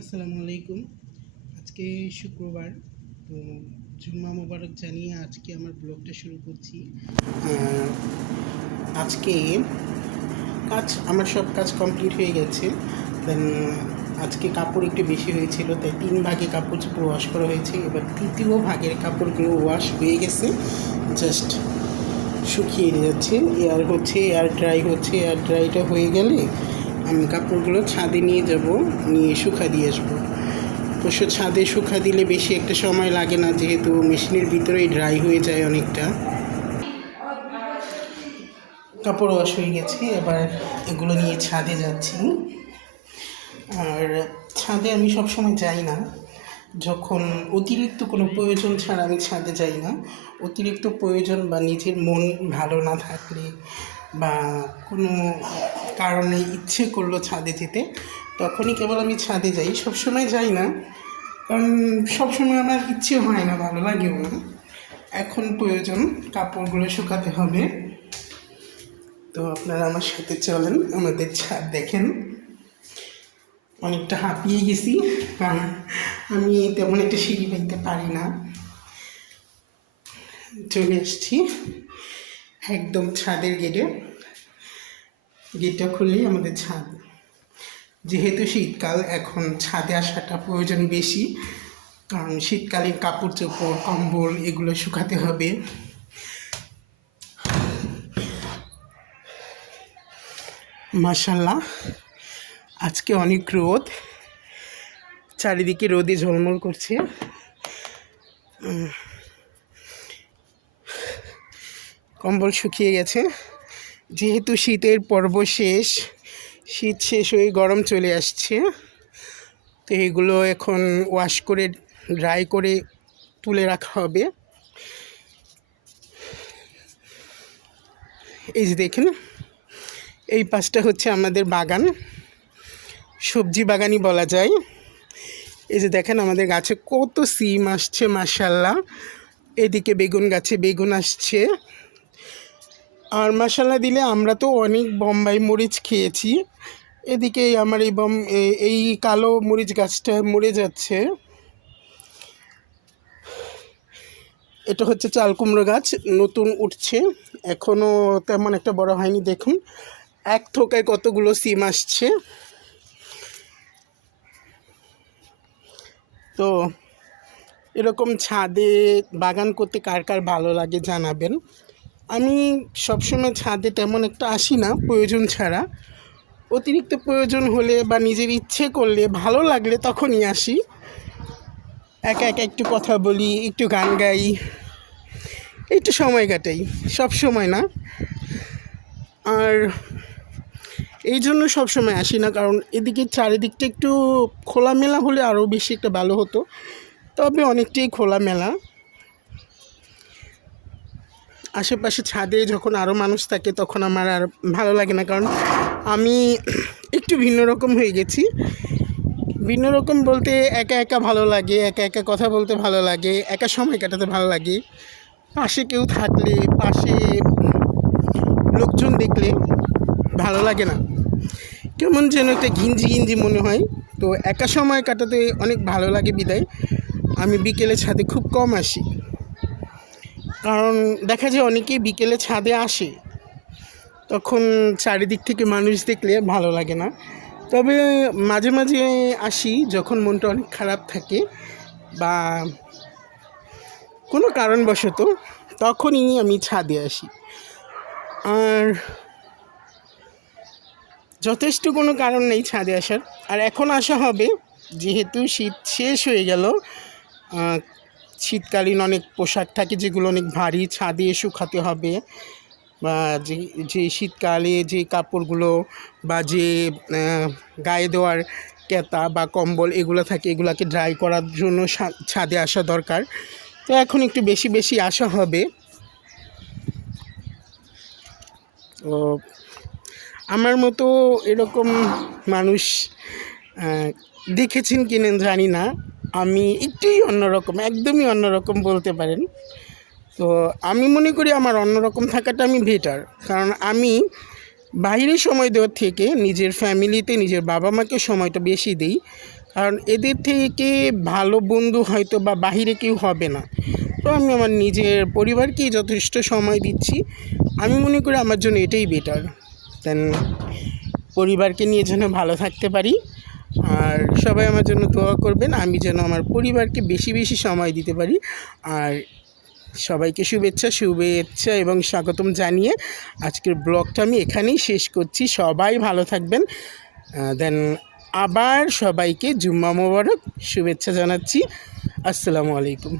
আসসালামু আলাইকুম আজকে শুক্রবার, তো জুম্মা মোবারক জানিয়ে আজকে আমার ব্লগটা শুরু করছি। আজকে কাজ, আমার সব কাজ কমপ্লিট হয়ে গেছে। দেন, আজকে কাপড় একটু বেশি হয়েছিল, তাই তিন ভাগে কাপড় চোপড় ওয়াশ করা হয়েছে। এবার তৃতীয় ভাগের কাপড়গুলো ওয়াশ হয়ে গেছে। জাস্ট শুকিয়ে যাচ্ছে। এয়ার হচ্ছে এয়ার ড্রাই হচ্ছে এয়ার ড্রাইটা হয়ে গেলে আমি কাপড়গুলো ছাদে নিয়ে যাব, নিয়ে শুকা দিয়ে আসব। অবশ্য ছাদে শুকা দিলে বেশি একটা সময় লাগে না, যেহেতু মেশিনের ভিতরেই ড্রাই হয়ে যায় অনেকটা। কাপড় ওয়াশ হয়ে গেছে, এবার এগুলো নিয়ে ছাদে যাচ্ছি। আর ছাদে আমি সবসময় যাই না। যখন অতিরিক্ত কোনো প্রয়োজন ছাড়া আমি ছাদে যাই না। অতিরিক্ত প্রয়োজন বা নিজের মন ভালো না থাকলে বা কোনো কারণে ইচ্ছে করল ছাদে যেতে, তখনই কেবল আমি ছাদে যাই। সবসময় যাই না, কারণ সবসময় আমার ইচ্ছে হয় না, ভালো লাগেও না। এখন প্রয়োজন কাপড়গুলো শুকাতে হবে। তো আপনারা আমার সাথে চলেন, আমাদের ছাদ দেখেন। অনেকটা হাঁপিয়ে গেছি, কারণ আমি তেমন একটা সিঁড়ি পাইতে পারি না। চলে এসছি একদম ছাদের গেটে। গেটটা খুললেই আমাদের ছাদ। যেহেতু শীতকাল, এখন ছাদে আসাটা প্রয়োজন বেশি। কারণ শীতকালীন কাপড় চোপড়, কম্বল এগুলো শুকাতে হবে। মাশাল্লাহ আজকে অনেক রোদ। চারিদিকে রোদে ঝলমল করছে। কম্বল শুকিয়ে গেছে। যেহেতু শীতের পর্ব শেষ, শীত শেষ হয়ে গরম চলে আসছে, তো এগুলো এখন ওয়াশ করে ড্রাই করে তুলে রাখা হবে। এই যে দেখেন, এই পাশটা হচ্ছে আমাদের বাগান। সবজি বাগানই বলা যায়। এই যে দেখেন আমাদের গাছে কত সিম আসছে মাসাল্লাহ এদিকে বেগুন গাছে বেগুন আসছে। আর মশালা দিলে আমরা তো অনেক বোম্বাই মরিচ খেয়েছি। এদিকে আমার এই বম এই কালো মরিচ গাছটা মরে যাচ্ছে। এটা হচ্ছে চাল কুমড়ো গাছ, নতুন উঠছে। এখনও তেমন একটা বড় হয়নি, দেখুন। এক থোকায় কতগুলো সিম আসছে। তো এরকম ছাদে বাগান করতে কার কার ভালো লাগে জানাবেন। আমি সবসময় ছাদে তেমন একটা আসি না, প্রয়োজন ছাড়া। অতিরিক্ত প্রয়োজন হলে বা নিজের ইচ্ছে করলে, ভালো লাগলে তখনই আসি। একা একা একটু কথা বলি, একটু গান গাই, একটু সময় কাটাই, সব সময় না। আর এই জন্য সবসময় আসি না, কারণ এদিকে চারিদিকটা একটু খোলামেলা হলে আরও বেশি একটা ভালো হতো। তবে অনেকটাই খোলামেলা। আশেপাশে ছাদে যখন আরও মানুষ থাকে তখন আমার আর ভালো লাগে না। কারণ আমি একটু ভিন্ন রকম হয়ে গেছি। ভিন্ন রকম বলতে একা একা ভালো লাগে, একা একা কথা বলতে ভালো লাগে, একা সময় কাটাতে ভালো লাগে। পাশে কেউ থাকলে, পাশে লোকজন দেখলে ভালো লাগে না। কেমন যেন একটা ঘিঞ্জি ঘিঞ্জি মনে হয়। তো একা সময় কাটাতে অনেক ভালো লাগে বিদায়। আমি বিকেলে ছাদে খুব কম আসি। কারণ দেখা যায় অনেকেই বিকেলে ছাদে আসে, তখন চারিদিক থেকে মানুষ দেখলে ভালো লাগে না। তবে মাঝে মাঝে আসি যখন মনটা অনেক খারাপ থাকে বা কোনো কারণবশত তখনই আমি ছাদে আসি। আর যথেষ্ট কোনো কারণ নেই ছাদে আসার। আর এখন আসা হবে, যেহেতু শীত শেষ হয়ে গেল শীতকালীন অনেক পোশাক থাকে যেগুলো অনেক ভারী, ছাদে শুকাতে হবে। বা যে যে শীতকালে যে কাপড়গুলো বা যে গায়ে দেওয়ার কেতা বা কম্বল এগুলো থাকে, এগুলোকে ড্রাই করার জন্য ছাদে আসা দরকার। তো এখন একটু বেশি বেশি আসা হবে। তো আমার মতো এরকম মানুষ দেখেছেন কিনেন জানি না। আমি একটুই অন্যরকম, একদমই অন্যরকম বলতে পারেন। তো আমি মনে করি আমার অন্যরকম থাকাটা আমি বেটার কারণ আমি বাইরে সময় দেওয়ার থেকে নিজের ফ্যামিলিতে নিজের বাবা মাকে সময়টা বেশি দিই। কারণ এদের থেকে ভালো বন্ধু হয়তো বা বাহিরে কেউ হবে না। তো আমি আমার নিজের পরিবারকেই যথেষ্ট সময় দিচ্ছি। আমি মনে করি আমার জন্য এটাই বেটার দেন পরিবারকে নিয়ে যেন ভালো থাকতে পারি। আর সবাই আমার জন্য দোয়া করবেন, আমি যেন আমার পরিবারকে বেশি বেশি সময় দিতে পারি। আর সবাইকে শুভেচ্ছা শুভেচ্ছা এবং স্বাগতম জানিয়ে আজকের ব্লগটা আমি এখানেই শেষ করছি। সবাই ভালো থাকবেন। দেন আবার সবাইকে জুম্মা মোবারক শুভেচ্ছা জানাচ্ছি। আসসালামু আলাইকুম।